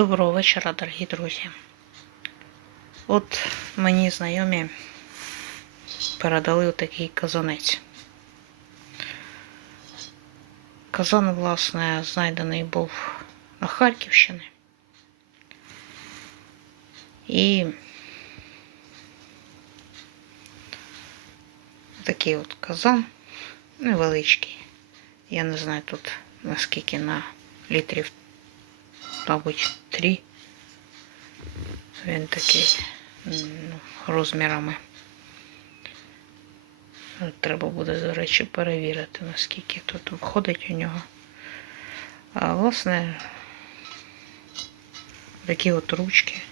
Доброго вечора, дорогі друзі. От мені знайомі передали отакий казанець. Казан, власне, знайдений був на Харківщині. І такий от казан невеличкий. Я не знаю тут наскільки на літрів мабуть, три. Він такий розмірами. Треба буде, до речі, перевірити, наскільки тут входить у нього. А власне, такі от ручки.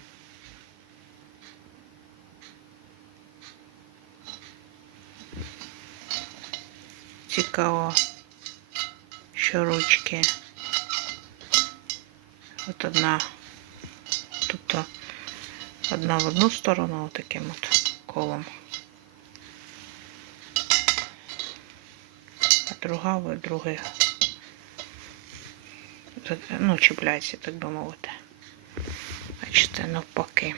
Цікаво, що ручки. От одна тут одна в одну сторону, от таким от колом. А друга в другий. Ну, чіпляється, так би мовити. Бачите, навпаки.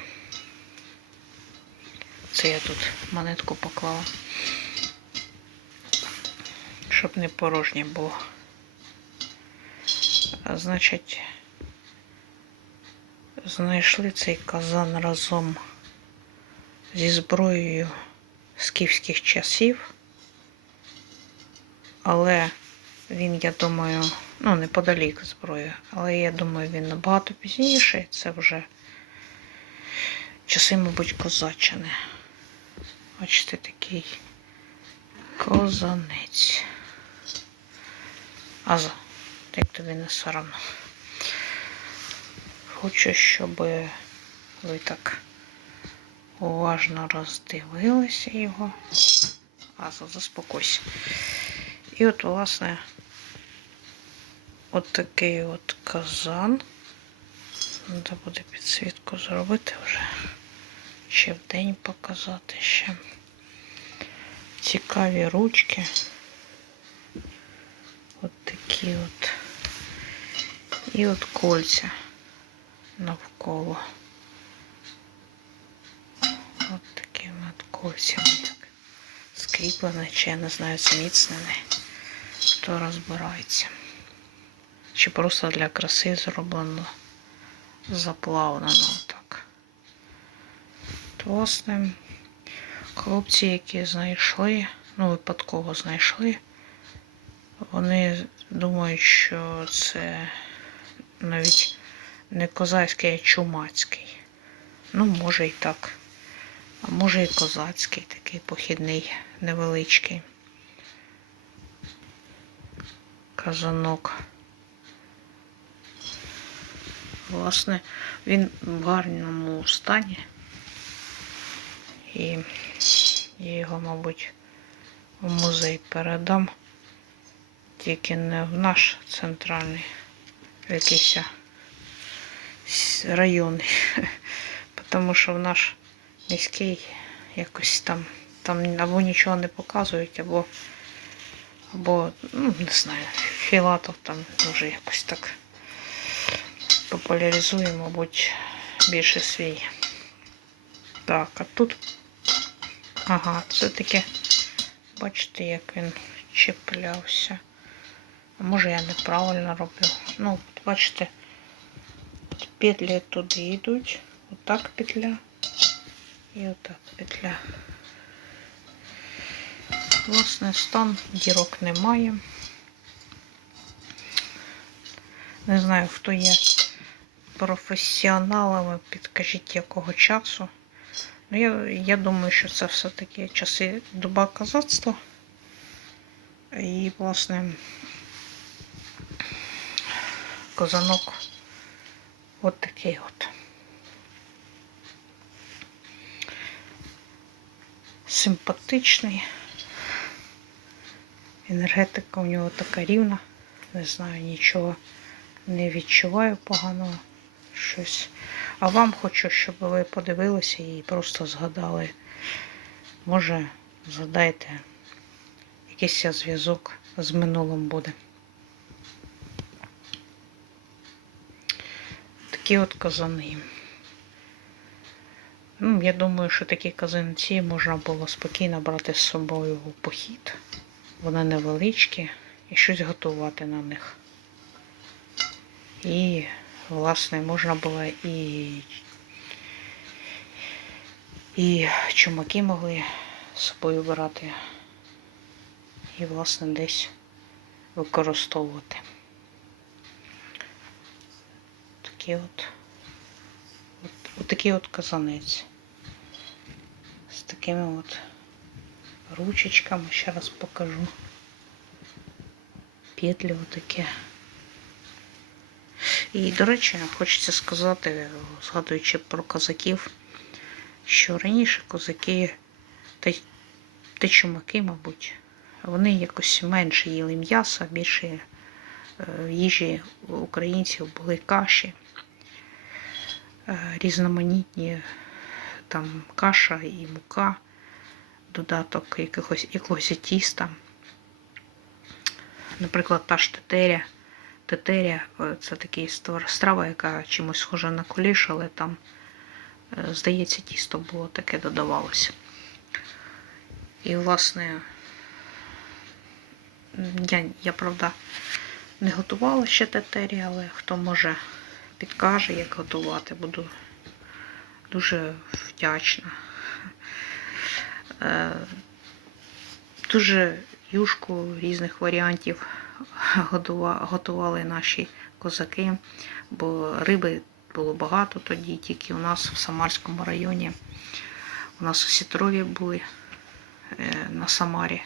Це я тут монетку поклала. Щоб не порожнє було. А, Значить, знайшли цей казан разом зі зброєю скіфських часів, але він, я думаю, ну, неподалік зброї, але я думаю, він набагато пізніше. Це вже часи, мабуть, козаччини. Бачите, такий козанець. Аза, як тобі не соромно. Хочу, щоб ви так уважно роздивилися його. Аза, заспокойся. І от, власне, от такий от казан. Треба буде підсвітку зробити вже. Ще в день показати ще. Цікаві ручки. От такі от. І от кольця навколо. От такими от кольцями як скріплене, чи я не знаю, зміцнене. Хто розбирається. Чи просто для краси зроблено заплавлено так. То, хлопці, які знайшли, ну, випадково знайшли, вони думають, що це навіть не козацький, а чумацький. Ну, може і так. А може і козацький, такий похідний, невеличкий. Казанок. Власне, він в гарному стані. І я його, мабуть, в музей передам. Тільки не в наш центральний якийсь районний. Тому що в наш міський якось там там або нічого не показують, або, або ну, не знаю, Філатов там дуже якось так популяризує, мабуть, більше свій. Так, а тут, ага, це таке, бачите, як він чіплявся. Може я неправильно роблю. Ну, бачите, петлі туди йдуть. Отак петля. І отак петля. Власне, стан дірок немає. Не знаю, хто є професіоналами, підкажіть якого часу. Ну, я, я думаю, що це все-таки часи доба казацтва. І, власне, козанок от такий от. Симпатичний. Енергетика у нього така рівна. Не знаю, нічого не відчуваю поганого щось. А вам хочу, щоб ви подивилися і просто згадали. Може, згадайте, якийсь зв'язок з минулим буде. Такі от казани. Ну, я думаю, що такі казанці можна було спокійно брати з собою у похід. Вони невеличкі і щось готувати на них. І, власне, можна було і, і чумаки могли з собою брати. І, власне, десь використовувати. Такі от, от, от такий от казанець. З такими от ручечками, ще раз покажу. Петлі отакі. І, до речі, хочеться сказати, згадуючи про козаків, що раніше козаки та, чумаки, мабуть, вони якось менше їли м'яса, більше е, їжі українців були каші, різноманітні там каша і мука, додаток якогось, якогось тіста. Наприклад, та ж тетеря. Тетеря е, це такий страва, яка чимось схожа на куліш, але там, е, здається, тісто було таке додавалося. І, власне, я, я правда, не готувала ще тетері, але хто може підкаже, як готувати, буду дуже вдячна. Е, Дуже юшку різних варіантів готували наші козаки, бо риби було багато тоді, тільки у нас в Самарському районі. У нас у Сітрові були е, на Самарі.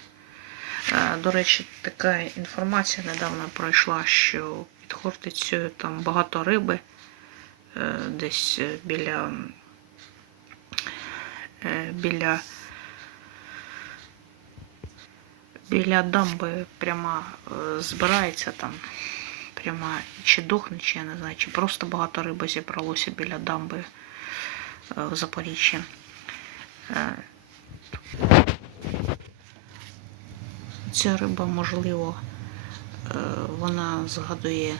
Е, До речі, така інформація недавно пройшла, що Хортицею там багато риби, е, десь е, біля, е, біля, біля дамби прямо збирається там. Прямо чи дохне, чи я не знаю, чи просто багато риби зібралося біля дамби в Запоріжжі. Ця риба, можливо, вона згадує е,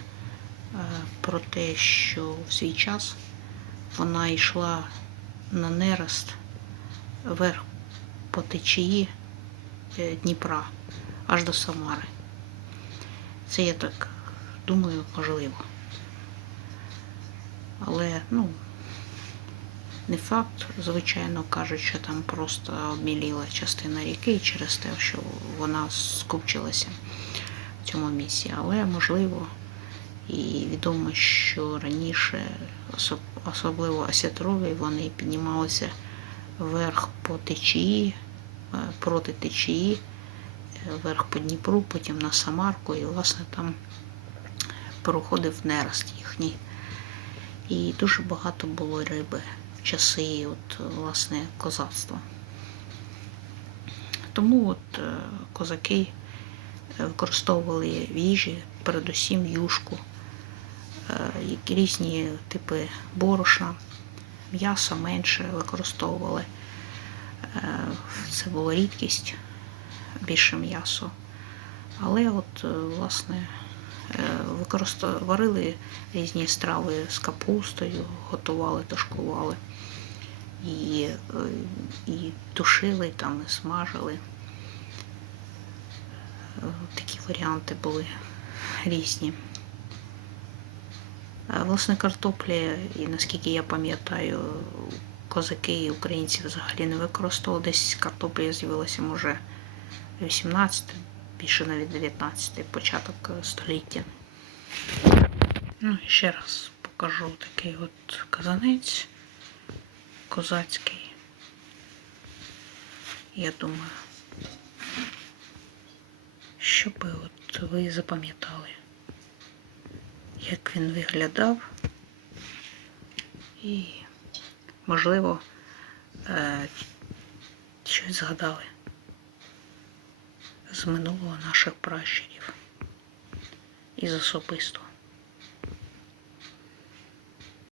про те, що в свій час вона йшла на нерест вверх по течії е, Дніпра аж до Самари. Це я так думаю, можливо. Але, ну, не факт, звичайно, кажуть, що там просто обміліла частина ріки через те, що вона скупчилася цьому місці. Але можливо і відомо, що раніше, особливо осятрові, вони піднімалися вверх по течії, е, проти течії, е, вверх по Дніпру, потім на Самарку, і власне там проходив нерест їхній. І дуже багато було риби в часи от, власне, козацтва. Тому от е, козаки використовували в їжі, передусім юшку, е, різні типи борошна, м'яса менше використовували. Е, Це була рідкість, більше м'ясо. Але от, е, власне, варили різні страви з капустою, готували, тушкували. І, і тушили там, і смажили. Такі варіанти були різні. Власне, картоплі, і наскільки я пам'ятаю, козаки і українці взагалі не використовували. Десь картопля з'явилася, може, 18, більше навіть 19 початок століття. Ну, ще раз покажу такий от казанець козацький. Я думаю, щоб от ви запам'ятали, як він виглядав, і, можливо, е, щось згадали з минулого наших пращурів із особистого.